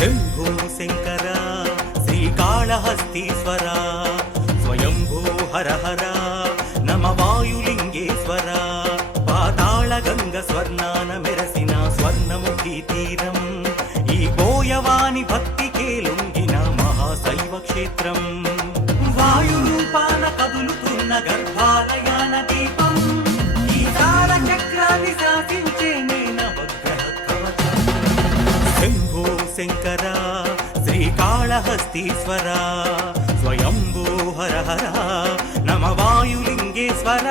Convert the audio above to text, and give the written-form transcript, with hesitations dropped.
शंभो शंकर श्रीकाళहस्तीश्वर स्वयंभू हर हर नम वायुलिंगेश्वर पाताళगंग स्वर्णान मेरसिन स्वर्णमुखी तीरम ई बोयवानि भक्तिके लुंगिन महाशैव क्षेत्रम वायुरूपान कदुलुतुन्न गर्भालयान दीपम ई तारचक्रानि शासिंचे नवग्रह कवचम शंभो शंकर श्रीकाళहस्तीश्वर स्वयंभू हर हर नम वायुलिंगेश्वर